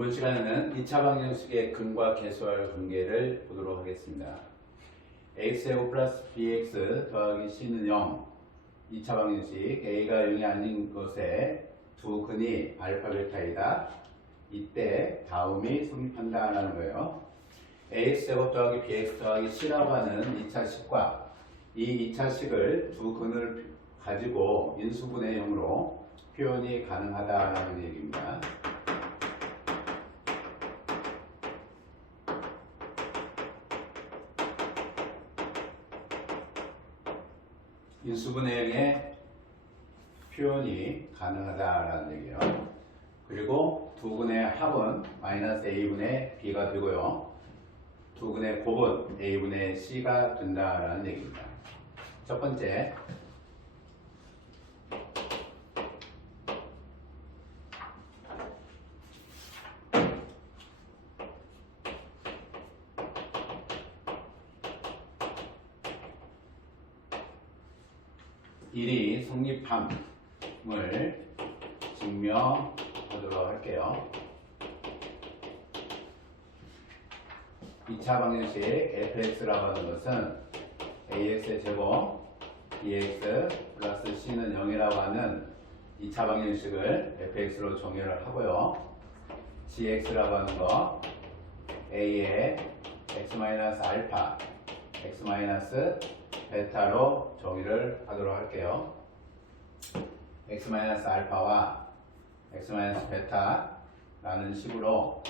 이번 시간에는 2차 방정식의 근과 개수와의 관계를 보도록 하겠습니다. ax제곱 플러스 bx 더하기 c는 0 2차 방정식 a가 0이 아닌 것에 두 근이 알파 베타이다. 이때 다음이 성립한다라는 거예요. ax제곱 더하기 bx 더하기 c라고 하는 2차 식과 이 2차 식을 두 근을 가지고 인수분해 형으로 표현이 가능하다라는 얘기입니다. 인수분해형의 표현이 가능하다라는 얘기예요. 그리고 두 근의 합은 마이너스 a분의 b가 되고요. 두 근의 곱은 a분의 c가 된다라는 얘기입니다. 첫 번째, 일이 성립 함을 증명하도록 할게요. 2차 방정식 fx라고 하는 것은 ax의 제곱 bx 플러스 c는 0이라고 하는 2차 방정식을 fx로 정의를 하고요. gx라고 하는 거 a의 x 마이너스 알파 x 마이너스 베타로 정의를 하도록 할게요. X 마이너스 알파와 x 마이너스 베타라는 식으로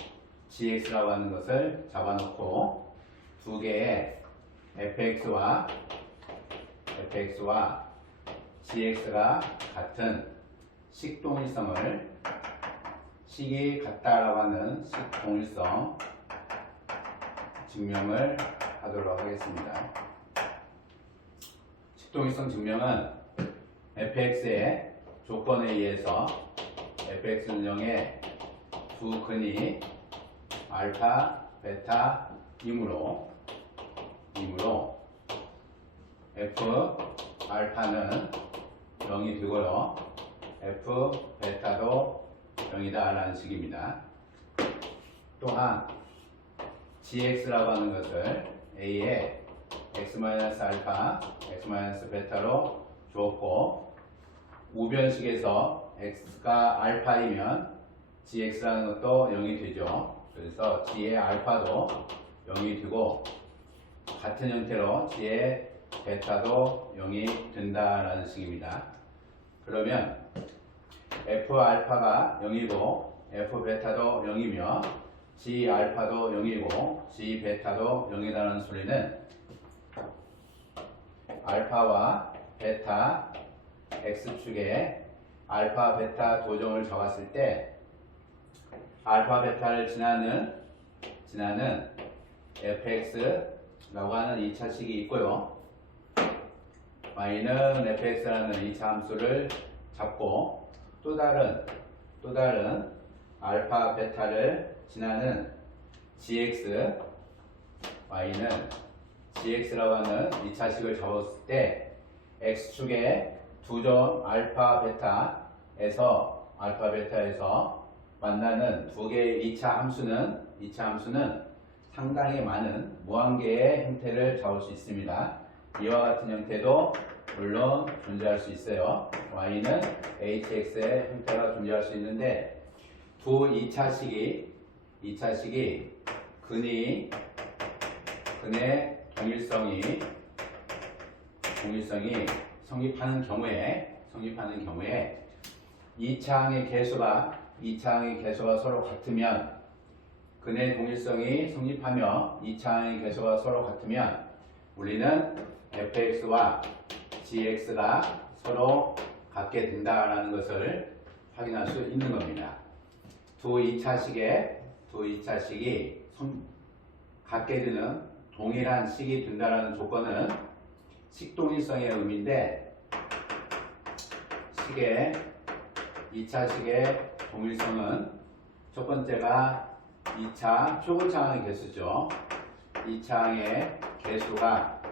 gx라고 하는 것을 잡아놓고 두 개의 fx와 fx와 gx가 같은 식동일성을 식이 같다라고 하는 식동일성 증명을 하도록 하겠습니다. 식동일성 증명은 fx의 조건에 의해서 fx는 0의 두 근이 알파, 베타, 이므로 이므로 f 알파는 0이 되고요. f 베타도 0이다 라는 식입니다. 또한 gx라고 하는 것을 a의 x-알파, x-베타로 줬고 우변식에서 x가 알파이면 gx라는 것도 0이 되죠. 그래서 g의 알파도 0이 되고 같은 형태로 g의 베타도 0이 된다라는 식입니다. 그러면 f 알파가 0이고 f 베타도 0이며 g 알파도 0이고 g 베타도 0이라는 소리는 알파와 베타 x축에 알파 베타 도정을 잡았을 때 알파 베타를 지나는 지나는 fx라고 하는 2차식이 있고요. y는 fx라는 2차 함수를 잡고 또 다른 또 다른 알파 베타를 지나는 gx y는 gx라고 하는 2차식을 잡았을 때 x축의 두 점 알파 베타에서 알파 베타에서 만나는 두 개의 2차 함수는 2차 함수는 상당히 많은 무한계의 형태를 잡을 수 있습니다. 이와 같은 형태도 물론 존재할 수 있어요. y는 hx의 형태가 존재할 수 있는데 두 2차식이 2차식이 근이 근의 동일성이 동일성이 성립하는 경우에 성립하는 경우에 2차항의 개수가 2차항의 개수가 서로 같으면 근의 동일성이 성립하며 2차항의 개수가 서로 같으면 우리는 fx와 gx가 서로 같게 된다라는 것을 확인할 수 있는 겁니다. 두 2차식의 두 2차식이 같게 되는 동일한 식이 된다라는 조건은 식동일성의 의미인데 식의 2차 식의 동일성은 첫 번째가 2차 초고차항의 개수죠. 2차항의 개수가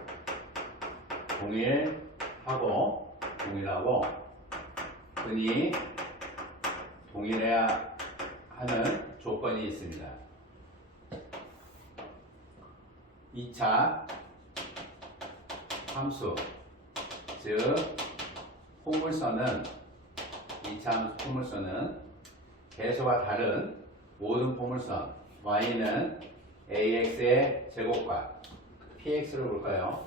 동일하고 동일하고 근이 동일해야 하는 조건이 있습니다. 2차 함수 즉 포물선은 2차 포물선은 개수가 다른 모든 포물선 y는 ax의 제곱과 px를 볼까요?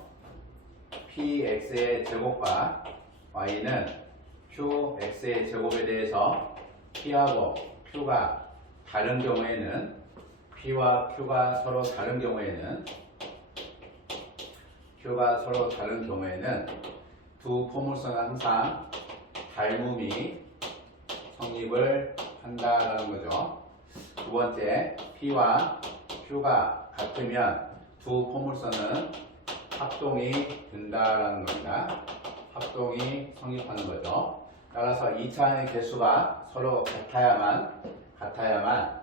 px의 제곱과 y는 qx의 제곱에 대해서 p하고 q가 다른 경우에는 p와 q가 서로 다른 경우에는 q가 서로 다른 경우에는 두 포물선은 항상 닮음이 성립을 한다라는 거죠. 두 번째, P와 Q가 같으면 두 포물선은 합동이 된다라는 겁니다. 합동이 성립하는 거죠. 따라서 2차의 개수가 서로 같아야만 같아야만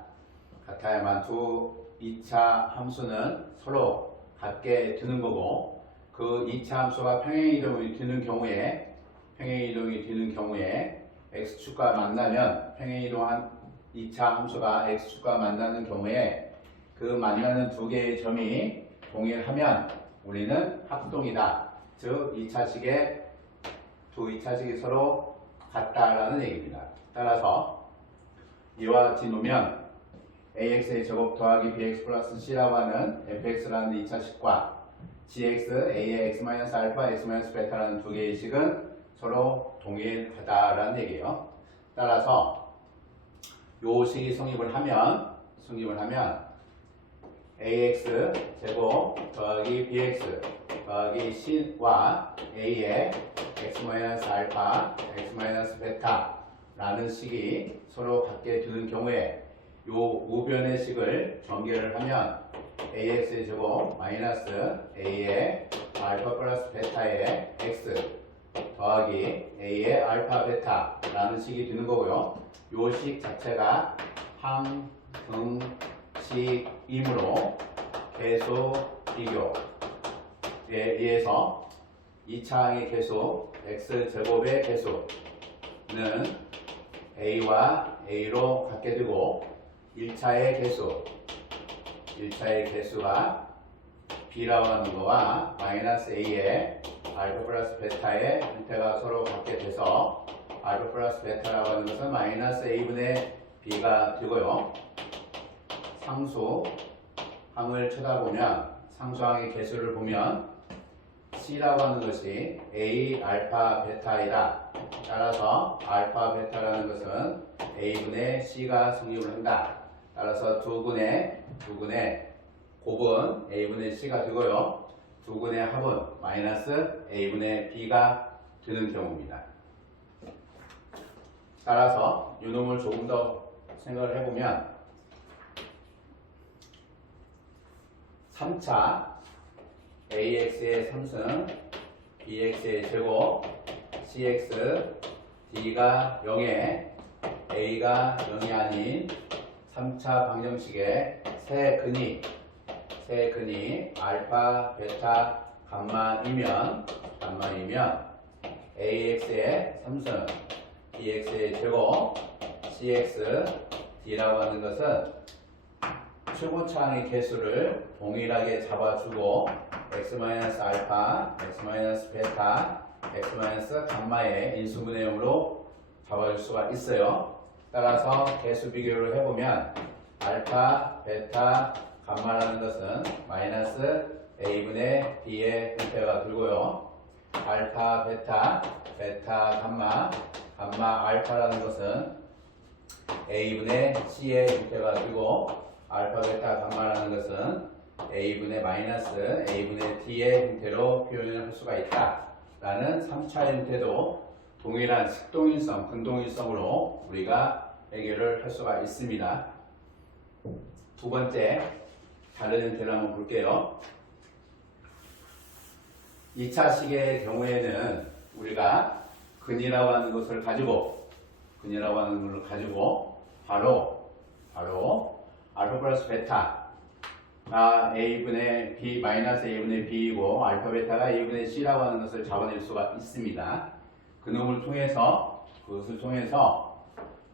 같아야만 두 2차 함수는 서로 같게 되는 거고 그 2차 함수가 평행 이동이 되는 경우에 평행 이동이 되는 경우에 x축과 만나면 평행 이동한 2차 함수가 x축과 만나는 경우에 그 만나는 두 개의 점이 동일하면 우리는 합동이다. 즉 2차식의 두 2차식이 서로 같다라는 얘기입니다. 따라서 이와 같이 놓으면 ax의 제곱 더하기 bx 플러스 c라고 하는 fx라는 2차식과 gx a의 x 마이너스 알파 x 마이너스 베타라는 두 개의 식은 서로 동일하다라는 얘기예요. 따라서 요 식이 성립을 하면 성립을 하면 ax 제곱 더하기 bx 더하기 c와 a의 x 마이너스 알파 x 마이너스 베타라는 식이 서로 같게 되는 경우에 요 우변의 식을 전개를 하면 ax의 제곱 마이너스 a의 알파 플러스 베타의 x 더하기 a의 알파 베타라는 식이 되는 거고요. 요 식 자체가 항등식이므로 계수 비교에 의해서 2차항의 계수 x 제곱의 계수는 a와 a로 갖게 되고 1차의 개수 1차의 개수가 b라고 하는 거와 마이너스 a의 알파 플러스 베타의 형태가 서로 같게 돼서 알파 플러스 베타라고 하는 것은 마이너스 a분의 b가 되고요. 상수 항을 쳐다보면 상수항의 개수를 보면 c라고 하는 것이 a 알파 베타이다. 따라서 알파 베타라는 것은 a분의 c가 성립을 한다. 따라서 두 분의 두 분의 곱은 a분의 c가 되고요. 두 분의 합은 마이너스 a분의 b가 되는 경우입니다. 따라서 요놈을 조금 더 생각을 해보면 3차 ax의 3승 bx의 제곱 cx d가 0에 a가 0이 아닌 3차 방정식의 세 근이 세 근이 알파, 베타, 감마이면 감마이면 ax의 3승 bx의 제곱 cx d라고 하는 것은 최고차항의 개수를 동일하게 잡아주고 x-알파, x-베타, x-감마의 인수분해 형으로 잡아줄 수가 있어요. 따라서 개수 비교를 해보면 알파, 베타, 감마라는 것은 마이너스 a분의 b의 형태가 들고요. 알파, 베타, 베타, 감마, 감마, 알파라는 것은 a분의 c의 형태가 들고 알파, 베타, 감마라는 것은 a분의 마이너스 a분의 d의 형태로 표현을 할 수가 있다. 라는 3차 형태도 동일한 식동일성, 근동일성으로 우리가 해결을 할 수가 있습니다. 두 번째, 다른 형태를 한번 볼게요. 2차 식의 경우에는 우리가 근이라고 하는 것을 가지고 근이라고 하는 것을 가지고 바로 바로 알파 플러스 베타 가 a분의 b 마이너스 a분의 b이고 알파 베타가 a분의 c라고 하는 것을 잡아낼 수가 있습니다. 그 놈을 통해서 그것을 통해서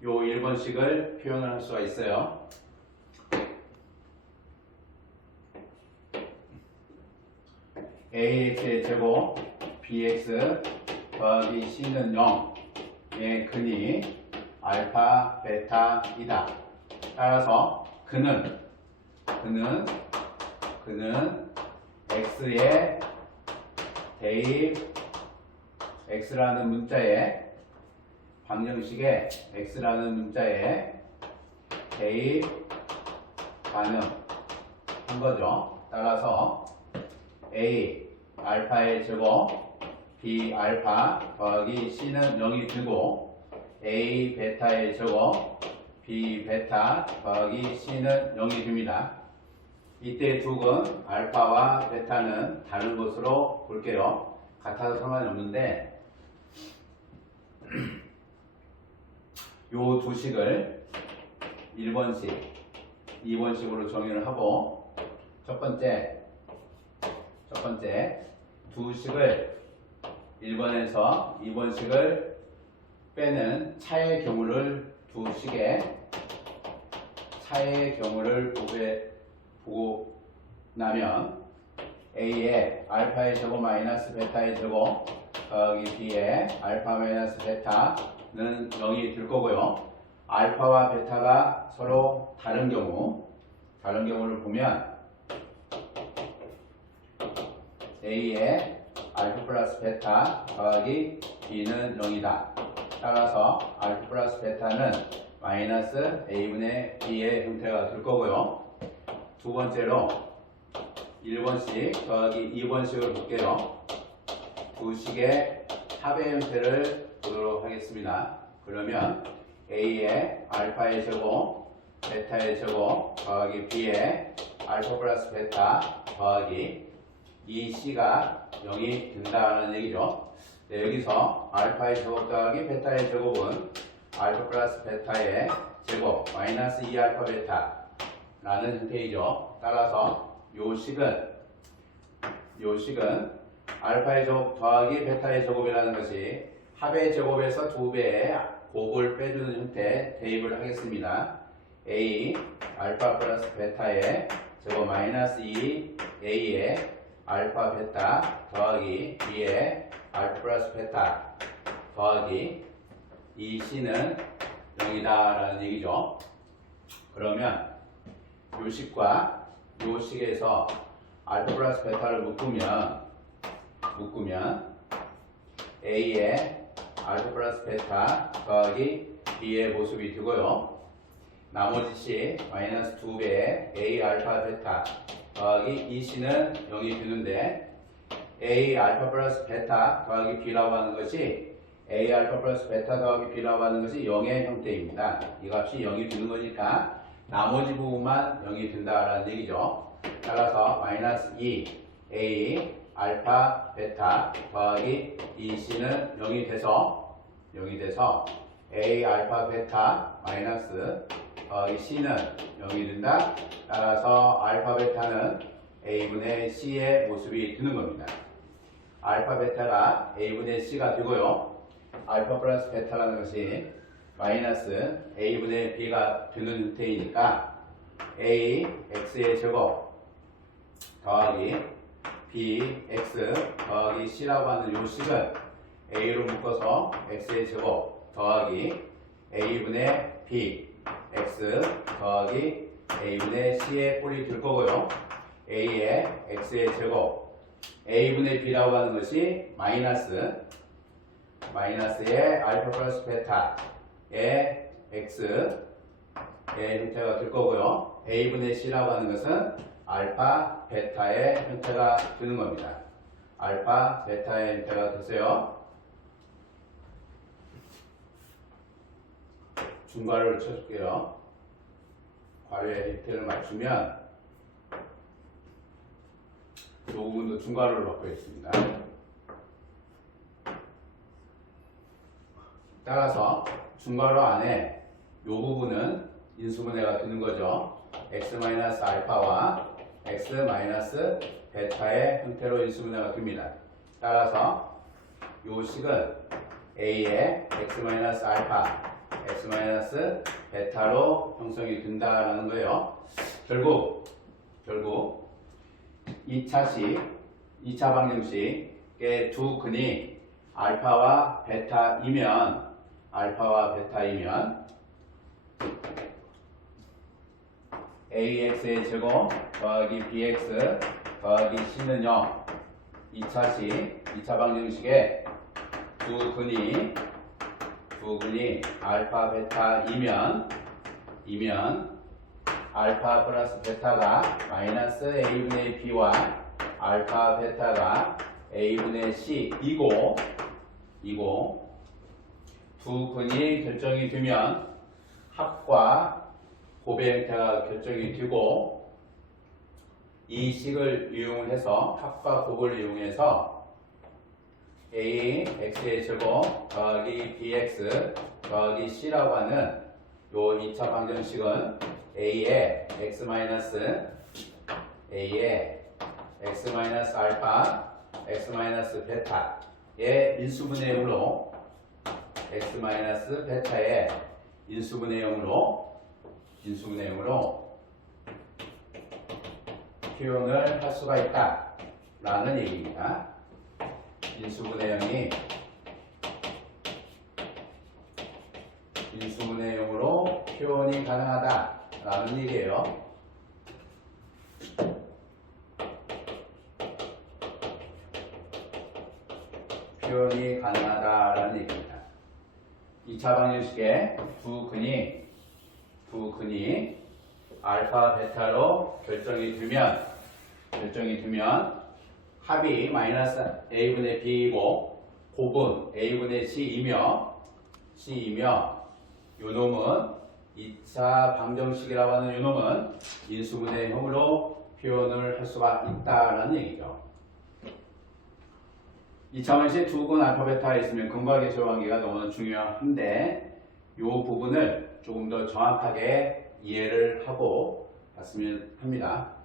요 1번식을 표현을 할 수가 있어요. Ax의 제곱 bx 더하기 c는 0의 근이 알파 베타이다. 따라서 그는 그는 그는 x의 대입 x라는 문자에 방정식에 x라는 문자에 대입 가능한 거죠. 따라서 a 알파의 제곱 b 알파 더하기 c는 0이 되고 a 베타의 제곱 b 베타 더하기 c는 0이 됩니다. 이때 두근 알파와 베타는 다른 것으로 볼게요. 같아도 상관이 없는데 요 두 식을 1번식, 2번식으로 정의를 하고 첫 번째 첫 번째 두 식을 1번에서 2번식을 빼는 차의 경우를 두 식의 차의 경우를 보게, 보고 나면 A의 알파의 제곱 마이너스 베타의 제곱 더하기 B의 알파 마이너스 베타는 0이 될 거고요. 알파와 베타가 서로 다른 경우 다른 경우를 보면 A의 알파 플러스 베타 더하기 B는 0이다. 따라서 알파 플러스 베타는 마이너스 A분의 B의 형태가 될 거고요. 두 번째로 1번씩 더하기 2번씩을 볼게요. 두 식의 합의 형태를 보도록 하겠습니다. 그러면 A의 알파의 제곱, 베타의 제곱 더하기 B의 알파 플러스 베타 더하기 이 C가 0이 된다는 얘기죠. 네, 여기서 알파의 제곱 더하기 베타의 제곱은 알파 플러스 베타의 제곱 마이너스 2알파 베타라는 형태이죠. 따라서 요 식은 요 식은 알파의 제곱 더하기 베타의 제곱이라는 것이 합의 제곱에서 두 배의 곱을 빼주는 형태 대입을 하겠습니다. a 알파 플러스 베타의 제곱 마이너스 2 a의 알파 베타 더하기 b의 알파 플러스 베타 더하기 이 c는 0이다라는 얘기죠. 그러면 요 식과 요 식에서 알파 플러스 베타를 묶으면 묶으면 a의 알파 플러스 베타 더하기 b의 모습이 되고요. 나머지 c 마이너스 2배의 a 알파 베타 더하기 이 c는 0이 되는데 a 알파 플러스 베타 더하기 b라고 하는 것이 a 알파 플러스 베타 더하기 b라고 하는 것이 0의 형태입니다. 이 값이 0이 되는 거니까 나머지 부분만 0이 된다라는 얘기죠. 따라서 마이너스 2 a 알파 베타 더하기 2c는 0이 돼서 0이 돼서 a 알파 베타 마이너스 더하기 c는 0이 된다. 따라서 알파 베타는 a분의 c의 모습이 되는 겁니다. 알파 베타가 a분의 c가 되고요. 알파 플러스 베타라는 것이 마이너스 a분의 b가 되는 형태이니까 a x의 제곱 더하기 bx 더하기 c라고 하는 요 식은 a로 묶어서 x의 제곱 더하기 a분의 b x 더하기 a분의 c의 꼴이 될 거고요. a의 x의 제곱 a분의 b라고 하는 것이 마이너스 마이너스의 알파 플러스 베타의 x의 형태가 될 거고요. a분의 c라고 하는 것은 알파 베타의 형태가 되는 겁니다. 알파 베타의 형태가 되세요. 중괄호를 쳐줄게요. 괄호의 형태를 맞추면 이 부분도 중괄호를 넣고 있습니다. 따라서 중괄호 안에 이 부분은 인수분해가 되는 거죠. x 알파와 x 베타의 형태로 인수분해가 됩니다. 따라서 이 식은 a의 x 알파, x 베타로 형성이 된다라는 거예요. 결국 결국 2차식 2차 방정식의 두 근이 알파와 베타이면 알파와 베타이면 ax의 제곱 더하기 bx 더하기 c는 0 2차식 2차 방정식의 두 근이 두 근이 알파 베타이면 이면 알파 플러스 베타가 마이너스 a분의 b와 알파 베타가 a분의 c이고 이고 두 근이 결정이 되면 합과 곱의 형태가 결정이 되고 이 식을 이용해서 합과 곱을 이용해서 a x의 제곱 더하기 bx 더하기 c라고 하는 요 2차 방정식은 a의 x 마이너스 a의 x 마이너스 알파 x 마이너스 베타의 인수분해 형으로 x 마이너스 베타의 인수분해 형으로 인수분해 형으로 표현을 할 수가 있다 라는 얘기입니다. 인수분해형이 인수분해형으로 표현이 가능하다 라는 얘기예요. 표현이 가능하다라는 얘기입니다. 2차 방정식의 두 근이 두 근이 알파 베타로 결정이 되면 결정이 되면 합이 마이너스 a분의 b이고 곱은 a분의 c이며 c이며 요 놈은 2차 방정식이라고 하는 요 놈은 인수분해형으로 표현을 할 수가 있다라는 얘기죠. 2차 방정식 두근 알파 베타가 있으면 근과 계수 관계가 너무 중요한데 요 부분을 조금 더 정확하게 이해를 하고 갔으면 합니다.